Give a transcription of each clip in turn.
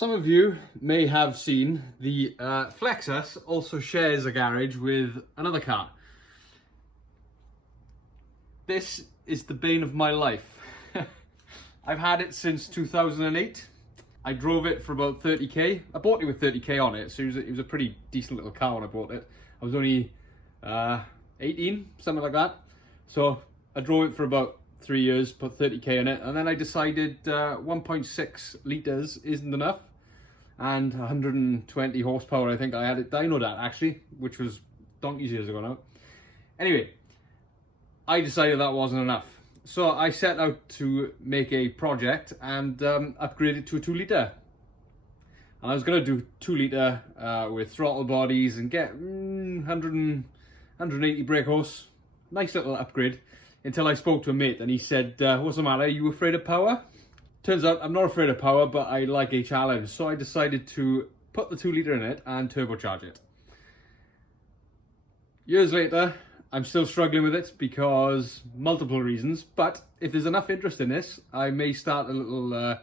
Some of you may have seen the Flexus also shares a garage with another car. This is the bane of my life. I've had it since 2008. I drove it for about 30k. I bought it with 30k on it, so it was a pretty decent little car when I bought it. I was only 18, something like that. So I drove it for about 3 years, put 30k in it, and then I decided 1.6 litres isn't enough, and 120 horsepower I think I had it dynoed at actually, which was donkey's years ago now. Anyway, I decided that wasn't enough. So I set out to make a project and upgrade it to a 2 litre. And I was going to do 2 litre with throttle bodies and get 180 brake horse. Nice little upgrade. Until I spoke to a mate and he said, what's the matter, are you afraid of power? Turns out I'm not afraid of power, but I like a challenge. So I decided to put the 2 litre in it and turbocharge it. Years later, I'm still struggling with it because multiple reasons, but if there's enough interest in this, I may start a little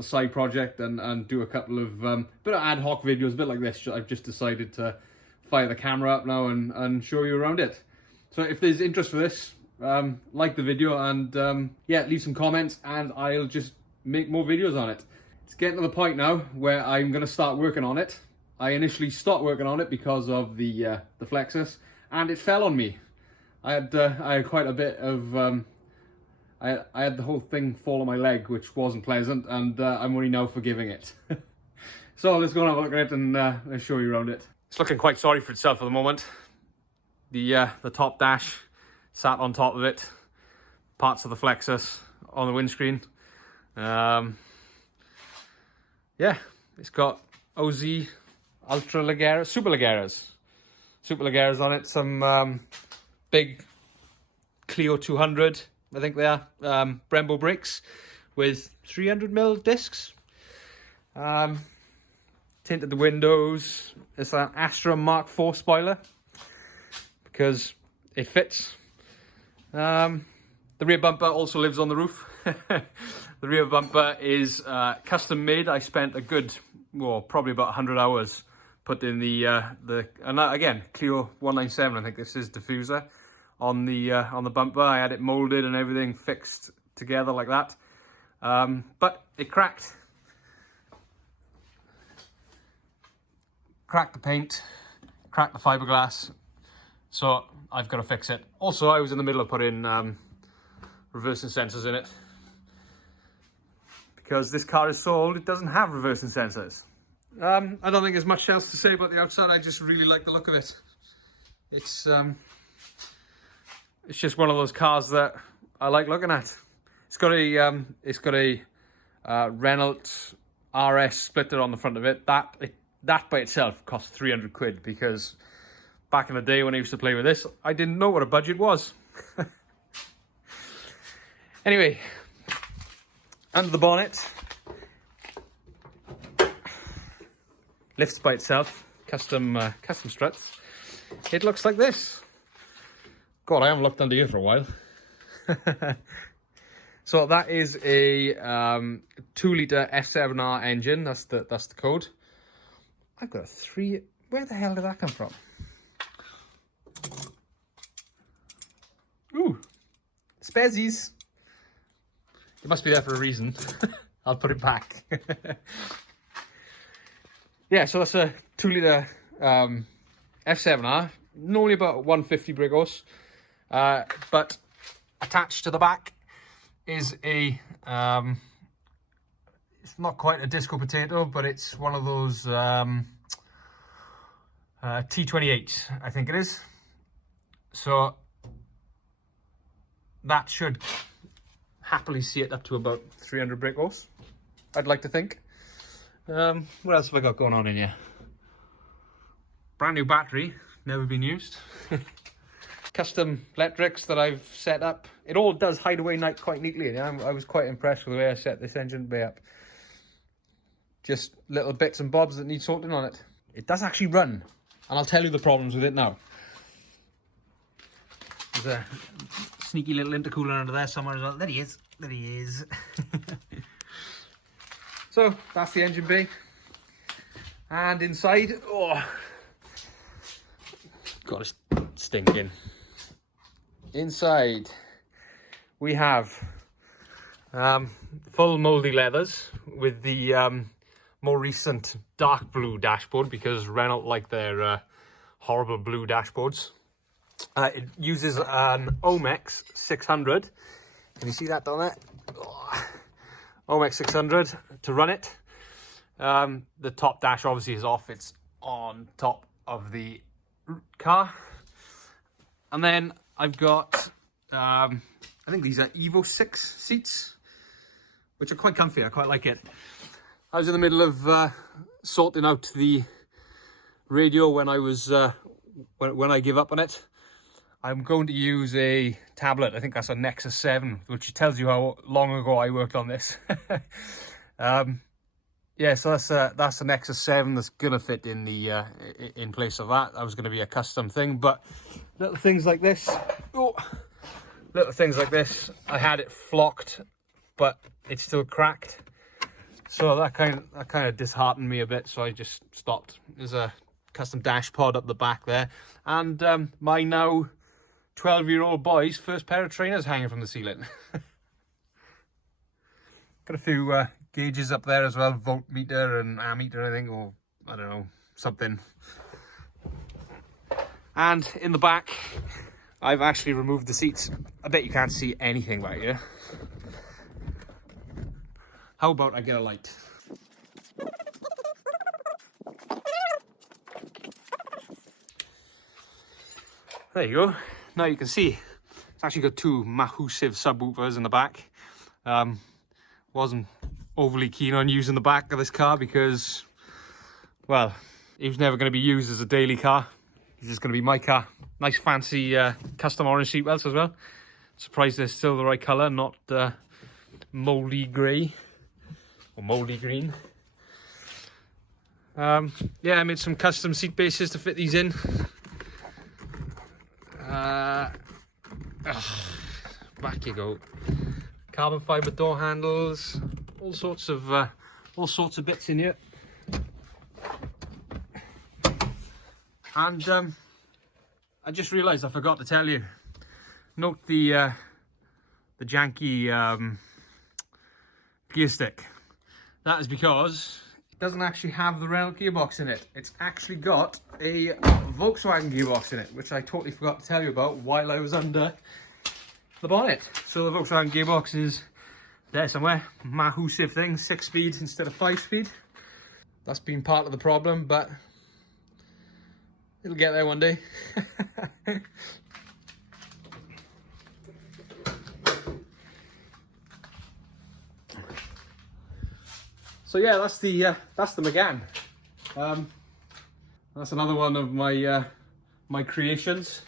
side project and do a couple of bit of ad hoc videos, a bit like this. I've just decided to fire the camera up now and show you around it. So if there's interest for this, like the video and yeah, leave some comments and I'll just make more videos on it. It's getting to the point now where I'm going to start working on it. I initially stopped working on it because of the Flexus, and it fell on me. I had quite a bit of I had the whole thing fall on my leg, which wasn't pleasant, and I'm only now forgiving it. So let's go and have a look at it and I'll show you around it. It's looking quite sorry for itself at the moment. The top dash sat on top of it, parts of the Flexus on the windscreen. Yeah, it's got OZ Ultra Leggera, Super Legeras on it, some big Clio 200, I think they are, Brembo brakes with 300mm discs. Tinted the windows. It's an Astra Mark IV spoiler because it fits. The rear bumper also lives on the roof. The rear bumper is custom made. I spent a good, well, probably about 100 hours put in the and again, Clio 197, I think this is, diffuser on the bumper. I had it molded and everything fixed together like that. But it cracked the paint, cracked the fiberglass. So I've got to fix it. Also, I was in the middle of putting reversing sensors in it because this car is so old it doesn't have reversing sensors. I don't think there's much else to say about the outside. I just really like the look of it. It's just one of those cars that I like looking at. It's got a Renault RS splitter on the front of it. That by itself cost 300 quid because back in the day when I used to play with this, I didn't know what a budget was. Anyway, under the bonnet, lifts by itself, custom struts. It looks like this. God, I haven't looked under here for a while. So that is a 2 litre F7R engine. That's the code. I've got a 3. Where the hell did that come from? Ooh, Spezies. It must be there for a reason. I'll put it back. Yeah, so that's a 2 litre F7R. Normally about 150 brake horse. But attached to the back is a, it's not quite a disco potato, but it's one of those T28, I think it is. So that should happily see it up to about 300 brake horse, I'd like to think. What else have I got going on in here? Brand new battery, never been used. Custom electrics that I've set up. It all does hide away quite neatly. I was quite impressed with the way I set this engine bay up. Just little bits and bobs that need sorting on it. It does actually run, and I'll tell you the problems with it now. There's a sneaky little intercooler under there somewhere as well. There he is. There he is. So that's the engine bay. And inside, oh, got a stinking. Inside, we have full mouldy leathers with the more recent dark blue dashboard, because Renault like their horrible blue dashboards. It uses an Omex 600. Can you see that down there? Oh, Omex 600 to run it. The top dash obviously is off. It's on top of the car. And then I've got, I think these are Evo 6 seats, which are quite comfy. I quite like it. I was in the middle of sorting out the radio when I was, when I give up on it. I'm going to use a tablet. I think that's a Nexus 7, which tells you how long ago I worked on this. Yeah, so that's a Nexus 7 that's gonna fit in the in place of that. That was gonna be a custom thing, but little things like this, I had it flocked, but it's still cracked. So that kind of disheartened me a bit. So I just stopped. There's a custom dash pod up the back there, and my now 12-year-old boy's first pair of trainers hanging from the ceiling. Got a few gauges up there as well, voltmeter and ammeter, I think, or I don't know, something. And in the back, I've actually removed the seats. I bet you can't see anything back here. How about I get a light? There you go. Now you can see it's actually got two massive subwoofers in the back. Wasn't overly keen on using the back of this car because, well, it was never going to be used as a daily car. It's just going to be my car. Nice fancy custom orange seatbelts as well. Surprised they're still the right colour, not mouldy grey or mouldy green. Yeah, I made some custom seat bases to fit these in. Back you go. Carbon fibre door handles, all sorts of bits in here. And I just realised I forgot to tell you. Note the janky gear stick. That is because it doesn't actually have the Renault gearbox in it. It's actually got a Volkswagen gearbox in it, which I totally forgot to tell you about while I was under the bonnet. So the Volkswagen gearbox is there somewhere. Massive thing, 6 speed instead of 5 speed. That's been part of the problem, but it'll get there one day. So yeah, that's the Megane. That's another one of my my creations.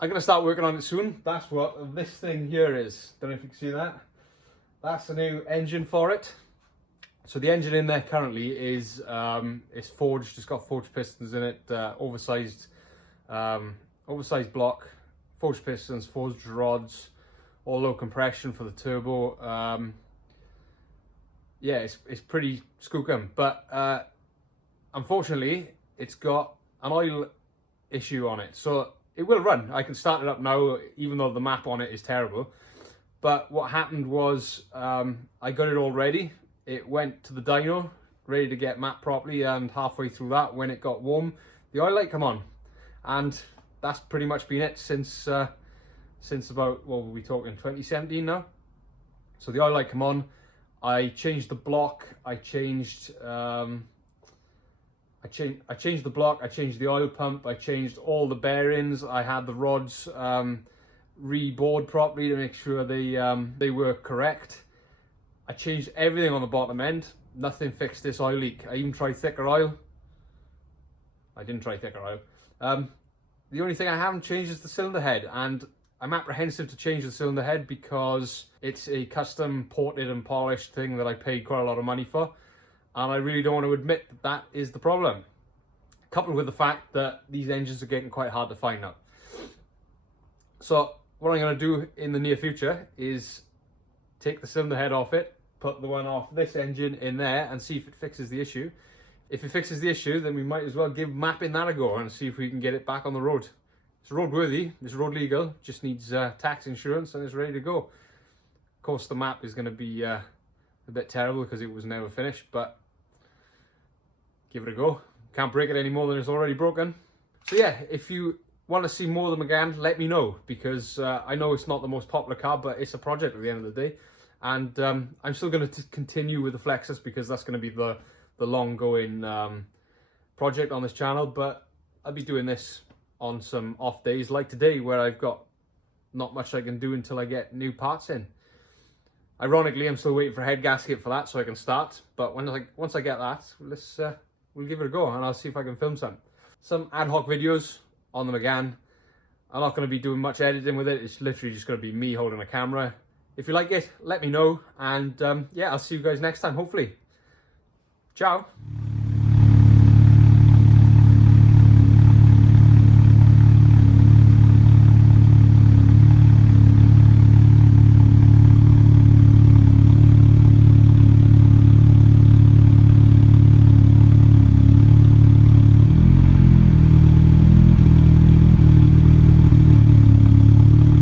I'm gonna start working on it soon. That's what this thing here is. Don't know if you can see that. That's the new engine for it. So the engine in there currently is forged. It's got forged pistons in it, oversized block, forged pistons, forged rods, all low compression for the turbo. Yeah, it's pretty skookum, but unfortunately it's got an oil issue on it. So it will run. I can start it up now, even though the map on it is terrible. But what happened was I got it all ready. It went to the dyno, ready to get mapped properly, and halfway through that, when it got warm, the oil light come on. And that's pretty much been it since about, what were we talking, 2017 now? So the oil light come on. I changed the block, I changed the block, I changed the oil pump, I changed all the bearings, I had the rods rebored properly to make sure they were correct. I changed everything on the bottom end. Nothing fixed this oil leak. I even tried thicker oil. I didn't try thicker oil. The only thing I haven't changed is the cylinder head, and I'm apprehensive to change the cylinder head because it's a custom ported and polished thing that I paid quite a lot of money for, and I really don't want to admit that that is the problem. Coupled with the fact that these engines are getting quite hard to find now. So what I'm going to do in the near future is take the cylinder head off it, put the one off this engine in there and see if it fixes the issue. If it fixes the issue, then we might as well give mapping that a go and see if we can get it back on the road. It's roadworthy, it's road legal, just needs tax insurance and it's ready to go. Of course the map is going to be a bit terrible because it was never finished, but give it a go. Can't break it any more than it's already broken. So yeah, if you want to see more of the Megane, let me know, because I know it's not the most popular car, but it's a project at the end of the day. And I'm still going to continue with the Flexus because that's going to be the long going project on this channel, but I'll be doing this on some off days like today where I've got not much I can do until I get new parts in. Ironically, I'm still waiting for a head gasket for that so I can start, but once I get that, we'll give it a go and I'll see if I can film some ad hoc videos on the Megane. I'm not going to be doing much editing with it, it's literally just going to be me holding a camera. If you like it, let me know, and yeah, I'll see you guys next time, hopefully. Ciao!